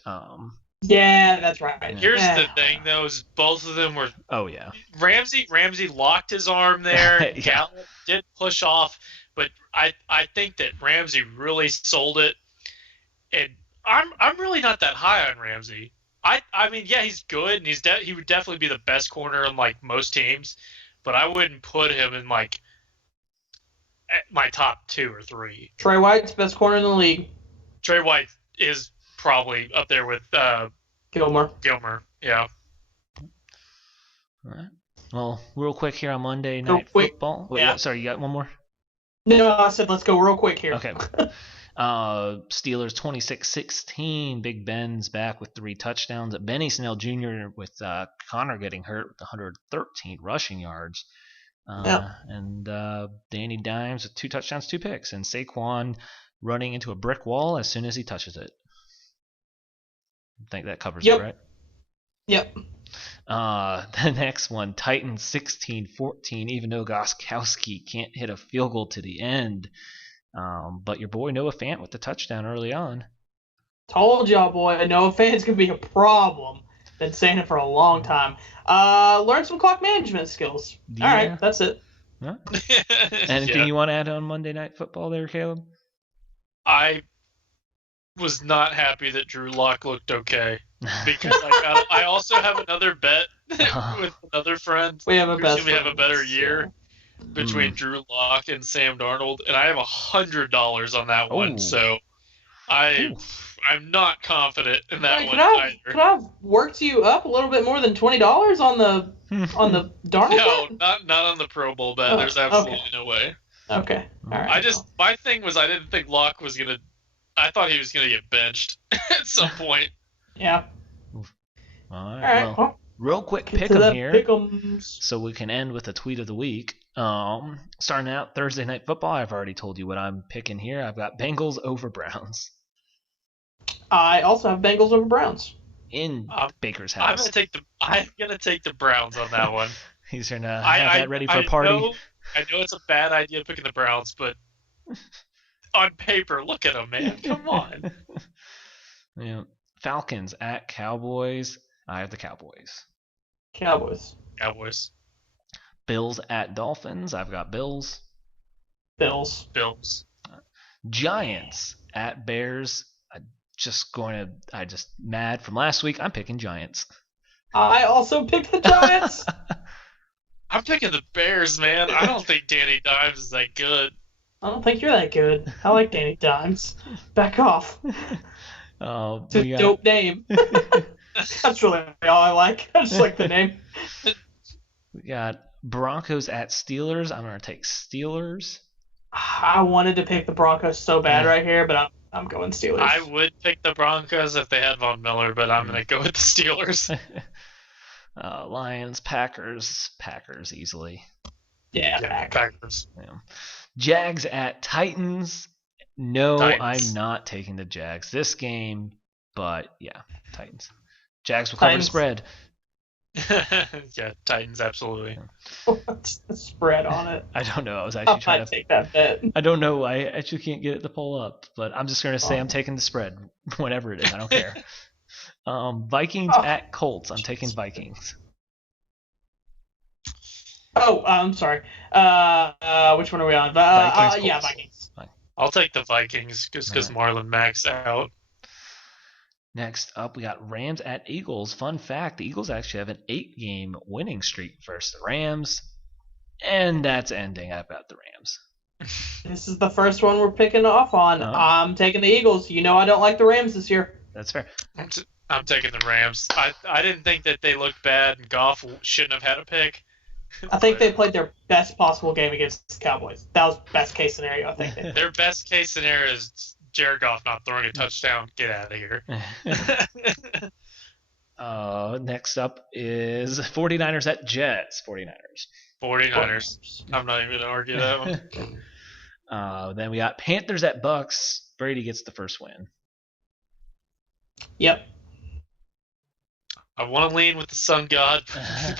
Yeah, that's right. Here's the thing, though, is both of them were. Oh yeah. Ramsey locked his arm there. Yeah. Gallup did push off, but I think that Ramsey really sold it, and I'm really not that high on Ramsey. I mean, yeah, he's good, and he would definitely be the best corner on like most teams, but I wouldn't put him in like my top 2 or 3. Trey White's best corner in the league. Trey White is probably up there with Gilmore. Yeah. All right. Well, real quick here on Monday Night Football. Wait, yeah. Sorry, you got one more? No, I said let's go real quick here. Okay. Steelers 26-16. Big Ben's back with 3 touchdowns. Benny Snell Jr. with Connor getting hurt with 113 rushing yards. And Danny Dimes with 2 touchdowns, 2 picks. And Saquon running into a brick wall as soon as he touches it. I think that covers it, right? Yep. The next one, Titans 16-14. Even though Gostkowski can't hit a field goal to the end. But your boy Noah Fant with the touchdown early on. Told y'all, boy, Noah Fant's going to be a problem. Been saying it for a long time. Learn some clock management skills. Yeah. All right, that's it. Huh? Anything you want to add on Monday Night Football there, Caleb? I was not happy that Drew Lock looked okay because I also have another bet with another friend. We have a better year. between Drew Lock and Sam Darnold, and I have $100 on that one. So I'm not confident in that one either. Could I have worked you up a little bit more than $20 on the Darnold? No, not on the Pro Bowl bet. There's absolutely no way. Okay. All right. My thing was I didn't think Lock was gonna. I thought he was gonna get benched at some point. Yeah. All right. Well, real quick pick 'em here, so we can end with a tweet of the week. Starting out Thursday Night Football, I've already told you what I'm picking here. I've got Bengals over Browns. I also have Bengals over Browns in Baker's house. I'm gonna take the Browns on that one. He's gonna have that ready for a party. I know it's a bad idea picking the Browns, but on paper, look at them, man. Come on. Yeah. Falcons at Cowboys. I have the Cowboys. Cowboys. Bills at Dolphins. I've got Bills. Bills. Giants at Bears. I just mad from last week. I'm picking Giants. I also picked the Giants. I'm picking the Bears, man. I don't think Danny Dimes is that good. I don't think you're that good. I like Danny Dimes. Back off. It's a dope name. That's really all I like. I just like the name. We got Broncos at Steelers. I'm going to take Steelers. I wanted to pick the Broncos so bad right here, but I'm going Steelers. I would pick the Broncos if they had Von Miller, but I'm going to go with the Steelers. Lions, Packers easily. Yeah, Packers. Yeah. Jags at Titans. No, Titans. I'm not taking the Jags this game, but yeah, Titans. Jags will cover the spread. Yeah, Titans, absolutely. What's the spread on it? I don't know. I was actually trying to take that bet. I don't know. I actually can't get it to pull up, but I'm just going to say I'm taking the spread, whatever it is. I don't care. Vikings at Colts. I'm taking Vikings. I'm sorry. Which one are we on? Vikings. I'll take the Vikings just because Marlon Mack's out. Next up, we got Rams at Eagles. Fun fact, the Eagles actually have an 8-game winning streak versus the Rams, and that's ending. I've got the Rams. This is the first one we're picking off on. I'm taking the Eagles. You know I don't like the Rams this year. That's fair. I'm taking the Rams. I didn't think that they looked bad, and Goff shouldn't have had a pick. I think they played their best possible game against the Cowboys. That was best case scenario, I think. Their best case scenario is Jared Goff not throwing a touchdown. Get out of here. Next up is 49ers at Jets. 49ers. I'm not even going to argue that one. Then we got Panthers at Bucks. Brady gets the first win. Yep. I want to lean with the sun god,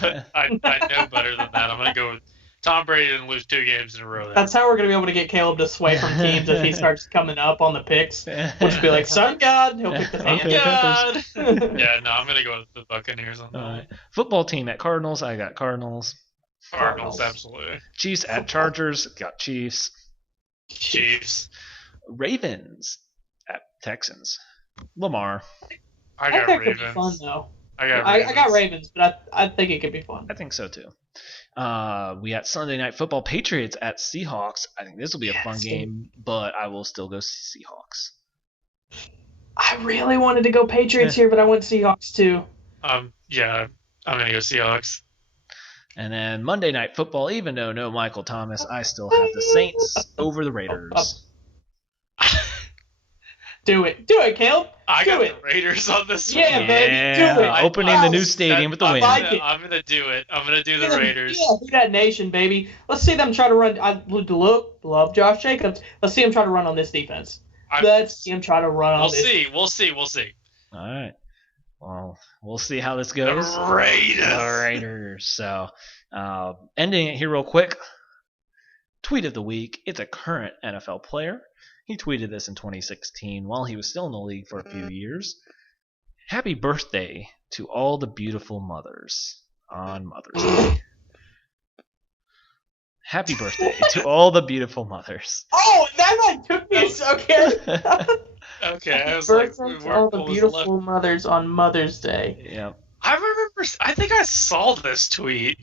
but I know better than that. I'm going to go with Tom Brady didn't lose 2 games in a row. That's how we're going to be able to get Caleb to sway from teams if he starts coming up on the picks. We'll just be like, sun god, he'll pick the Panthers. Yeah, no, I'm going to go with the Buccaneers on that. Right. Football team at Cardinals. I got Cardinals. Cardinals, absolutely. Chiefs at Chargers. Got Chiefs. Ravens at Texans. Lamar. I got Ravens. Could be fun, though. I got Ravens, but I think it could be fun. I think so too. We got Sunday Night Football, Patriots at Seahawks. I think this will be a fun game, but I will still go Seahawks. I really wanted to go Patriots here, but I went Seahawks too. Yeah, I'm gonna go Seahawks. And then Monday Night Football, even though no Michael Thomas, I still have the Saints over the Raiders. Do it, Caleb. I got the Raiders on this one. Yeah, baby, do it. Opening the new stadium with the win. I'm gonna do it. I'm gonna do the Raiders. Yeah, be that nation, baby. Let's see them try to run. I love Josh Jacobs. Let's see him try to run on this defense. Let's see him try to run on this. We'll see. All right. Well, we'll see how this goes. The Raiders. So, ending it here real quick. Tweet of the week. It's a current NFL player. He tweeted this in 2016 while he was still in the league for a few years. Happy birthday to all the beautiful mothers on Mother's Day. Happy birthday to all the beautiful mothers. Oh, that took me okay. Okay, I was birthday to all the beautiful mothers on Mother's Day. Yeah. I think I saw this tweet.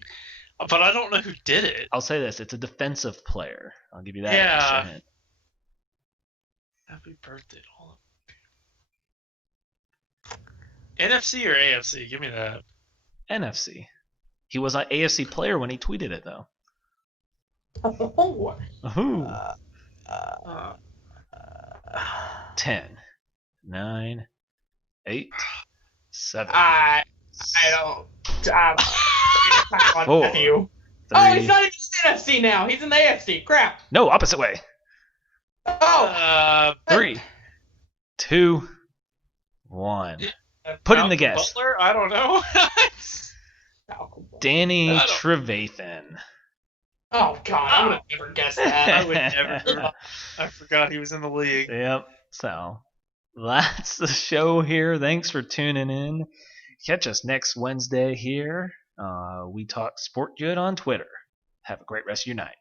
But I don't know who did it. I'll say this: it's a defensive player. I'll give you that Yeah. extra hint. Happy birthday to all of them. NFC or AFC? Give me that. NFC. He was an AFC player when he tweeted it, though. Oh. Ooh. 10, 9, 8, 7. I don't. Four, you. 3. Oh, he's not in the NFC now. He's in the AFC. Crap. No, opposite way. Oh. 3, 2, 1. Put in the guess. Butler? I don't know. Danny Trevathan. Oh God, I would have never guessed that. I would never. I forgot he was in the league. Yep. So that's the show here. Thanks for tuning in. Catch us next Wednesday here. We talk Sport Good on Twitter. Have a great rest of your night.